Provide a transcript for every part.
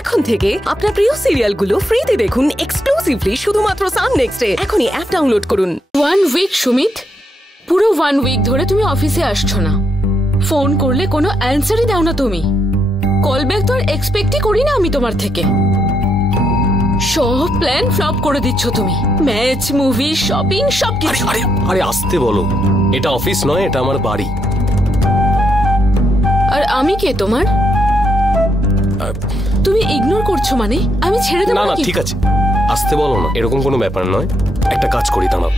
এখন থেকে আপনার প্রিয় সিরিয়ালগুলো ফ্রিতে দেখুন এক্সক্লুসিভলি শুধুমাত্র সান নেক্সটে। এখনই অ্যাপ ডাউনলোড করুন। 1 উইক সুমিত, পুরো 1 উইক ধরে তুমি অফিসে আসছো না। ফোন করলে কোনো অ্যান্সারই দাও না তুমি। কল ব্যাক তো আর এক্সপেক্টই করি না আমি তোমার থেকে। সব প্ল্যান ফ্লপ করে দিচ্ছ তুমি। ম্যাচ, মুভি, শপিং সবকিছু। আরে আসতে বলো, এটা অফিস নয়, এটা আমার বাড়ি। আর আমি কে তোমার? তুমি ইগনোর করছো মানে আমি ছেড়ে দেব? না না ঠিক আছে, আসতে বলো না, এরকম কোনো ব্যাপার নয়। একটা কাজ করি, দাঁড়াও।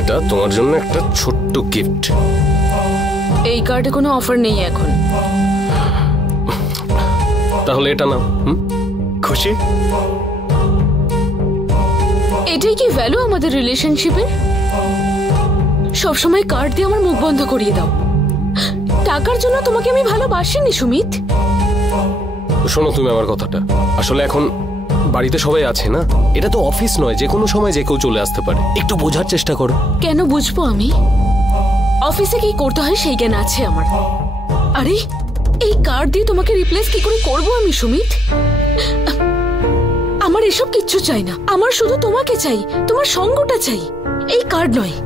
এটা তোমার জন্য একটা ছোট্ট গিফট। এই কার্ডে কোনো অফার নেই এখন। তাহলে এটা নাও। খুশি? এটাই কি ভ্যালু আমাদের রিলেশনশিপের? সবসময় কার্ড দিয়ে আমার মুখ বন্ধ করিয়ে দাও। টাকার জন্য তোমাকে আমি ভালোবাসিনি সুমিত। শোনো তুমি আমার কথাটা, আসলে এখন বাড়িতে সবাই আছে না, এটা তো অফিস নয়, যে কোনো সময় যে কেউ চলে আসতে পারে। একটু বোঝার চেষ্টা করো। কেন বুঝবো আমি? অফিসে কি করতে হয় সেই জ্ঞান আছে আমার। আরে এই কার্ড দিয়ে তোমাকে রিপ্লেস কি করে করবো আমি সুমিত? আমার এসব কিচ্ছু চাই না, আমার শুধু তোমাকে চাই, তোমার সঙ্গটা চাই, এই কার্ড নয়।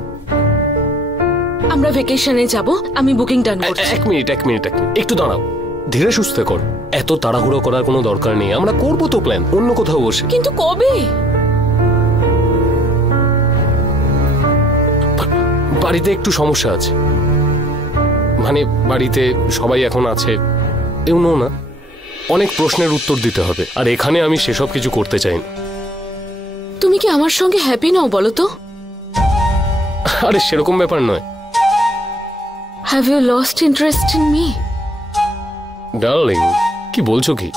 আমরা ভ্যাকেশনে যাব, আমি বুকিং ডান করছি। এক মিনিট একটু দাঁড়াও, ধীরে সুস্থে কর। এত তাড়াহুড়ো করার কোনো দরকার নেই, আমরা করবো তো প্ল্যান অন্য কোথাও বসে। কিন্তু কবে? বাড়িতে একটু সমস্যা আছে, মানে বাড়িতে সবাই এখন আছে, এমনও না, অনেক প্রশ্নের উত্তর দিতে হবে, আর এখানে আমি সেসব কিছু করতে চাই না। তুমি কি আমার সঙ্গে হ্যাপি নাও বলো তো? আরে সেরকম ব্যাপার নয়। Have you lost interest in me? Darling, কি বলছো কি?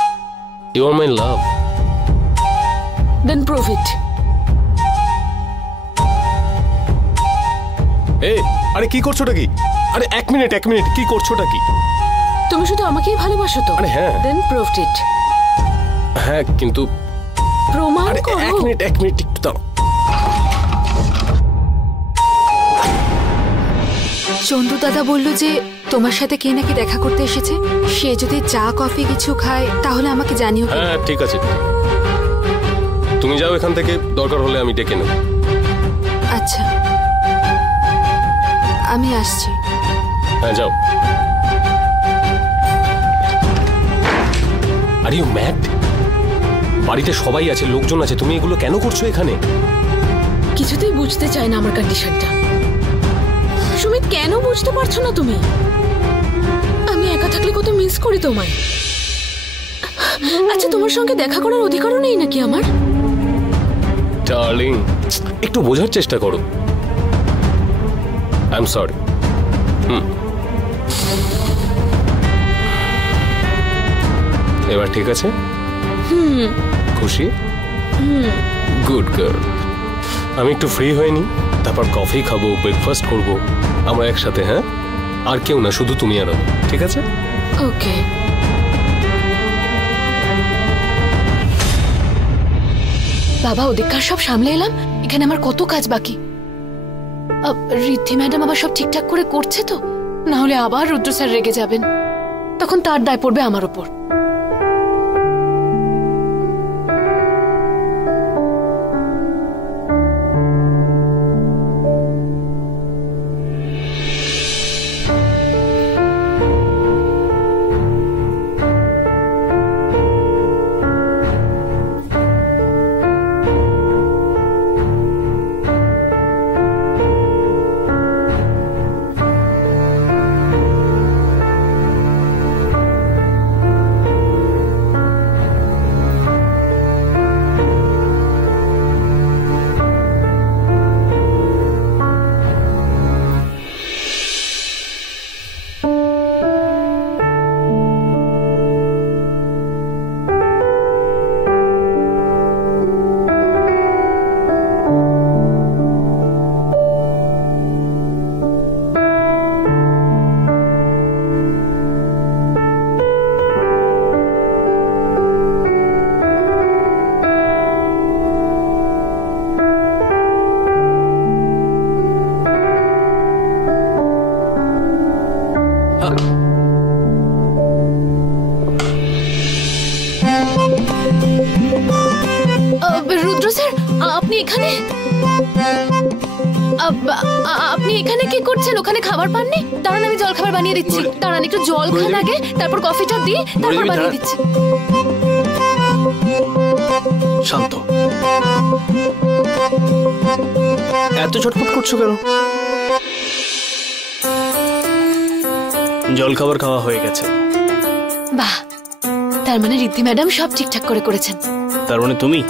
You are my love. Then prove it. এই আরে কি করছোটা কি? আরে এক মিনিট কি করছোটা কি? তুমি শুধু আমাকেই ভালোবাসো তো? আরে হ্যাঁ। দেন প্রুভ ইট। হ্যাঁ কিন্তু প্রমাণ করো। এক মিনিট একটু দাঁড়াও। চন্দু দাদা বলল যে তোমার সাথে কে নাকি দেখা করতে এসেছে। সে যদি চা কফি কিছু খায় তাহলে আমাকে জানিও। হ্যাঁ ঠিক আছে, তুমি যাও এখান থেকে, দরকার হলে আমি ডেকে নেব। আচ্ছা আমি আসছি। হ্যাঁ যাও। Are you mad? বাড়িতে সবাই আছে, লোকজন আছে, তুমি এগুলো কেন করছো এখানে? কিছুতেই বুঝতে চায় না আমার কন্ডিশনটা। সুমিত কেন বুঝতে পারছো না তুমি? আমি একা থাকলে কত মিস করি তোমায়। আচ্ছা তোমার সঙ্গে দেখা করার অধিকারও নেই নাকি আমার? ডার্লিং একটু বোঝার চেষ্টা করো। I am sorry. এবার ঠিক আছে? খুশি? Good girl. আমি একটু ফ্রি হয়নি, তারপর কফি খাবো, ব্রেকফাস্ট করবো আমরা একসাথে। হ্যাঁ, আর কেউ না, শুধু তুমি আর আমি, ঠিক আছে? ওকে। বাবা ওদিককার সব সামলে এলাম, এখানে আমার কত কাজ বাকি। ঋদ্ধি ম্যাডাম আবার সব ঠিকঠাক করে করছে তো? না হলে আবার রুদ্র স্যার রেগে যাবেন, তখন তার দায় পড়বে আমার উপর। এখানে আপনি এখানে কি করছেন? ওখানে খাবার পাননি? দাঁড়ান, আমি জল খাবার বানিয়ে দিচ্ছি। দাঁড়ান, একটু জল খান আগে, তারপর কফিটা দিই, তারপর বানিয়ে দিচ্ছি। শান্ত, এত ছটফট করছো কেন? জল খাবার খাওয়া হয়ে গেছে। বাহ, তার মানে রিদ্ধি ম্যাডাম সব ঠিকঠাক করে করেছেন। তার মানে তুমি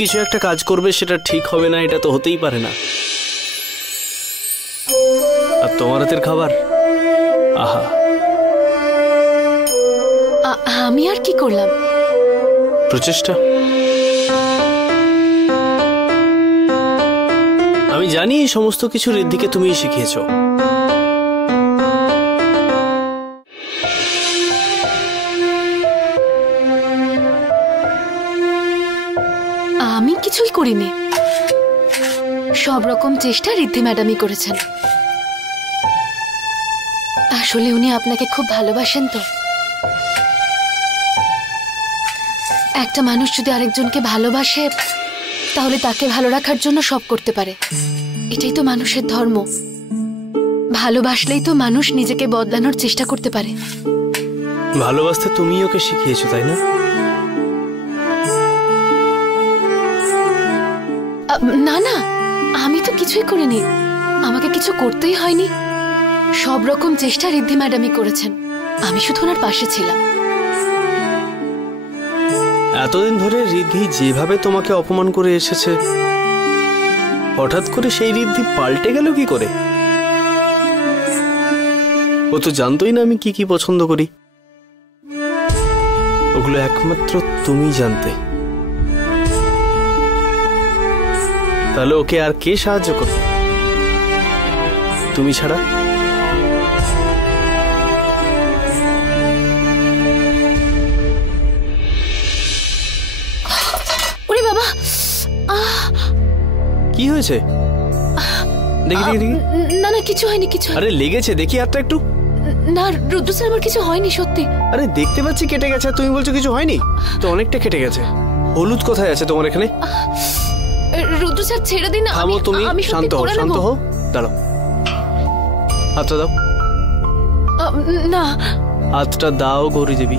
কিছু একটা কাজ করবে সেটা ঠিক হবে না, এটা তো হতেই পারে না। আর তোমার হাতের খাবার, আহা। আমি আর কি করলাম? প্রচেষ্টা। আমি জানি এই সমস্ত কিছু ঋদ্ধিকে তুমিই শিখিয়েছো। আমি কিছুই করিনি, সব রকম চেষ্টা রিদ্ধি ম্যাডামই করেছেন। আসলে উনি আপনাকে খুব ভালোবাসেন তো। একটা মানুষ যদি আরেকজনকে ভালোবাসে তাহলে তাকে ভালো রাখার জন্য সব করতে পারে। এটাই তো মানুষের ধর্ম। ভালোবাসলেই তো মানুষ নিজেকে বদলানোর চেষ্টা করতে পারে। ভালোবাসতে তুমি ওকে শিখিয়েছো, তাই না? না না, আমি তো কিছুই করিনি, আমাকে কিছু করতেই হয়নি। সব রকম চেষ্টা রিদ্ধি ম্যাডামই করেছেন, আমি শুধু ওনার পাশে ছিলাম। এতদিন ধরে ঋদ্ধি যেভাবে তোমাকে অপমান করে এসেছে, হঠাৎ করে সেই ঋদ্ধি পাল্টে গেল কি করে? ও তো জানতোই না আমি কি কি পছন্দ করি। ওগুলো একমাত্র তুমি জানতে। তাহলে ওকে আর কে সাহায্য করবে তুমি ছাড়া? ওরে বাবা, কি হয়েছে? দেখি দেখি দেখি। না না, কিছু হয়নি, কিছু হয়নি। আরে লেগেছে, দেখি হাতটা একটু। না রুদ্র স্যার, আমার কিছু হয়নি সত্যি। আরে দেখতে পাচ্ছি কেটে গেছে, তুমি বলছো কিছু হয়নি? তো অনেকটা কেটে গেছে। হলুদ কোথায় আছে তোমার এখানে? রুদ্র স্যার ছেড়ে দিন। থামো তুমি, শান্ত হও, শান্ত হও। দাঁড়াও, হাতটা দাও। না, হাতটা দাও গৌরী দেবী।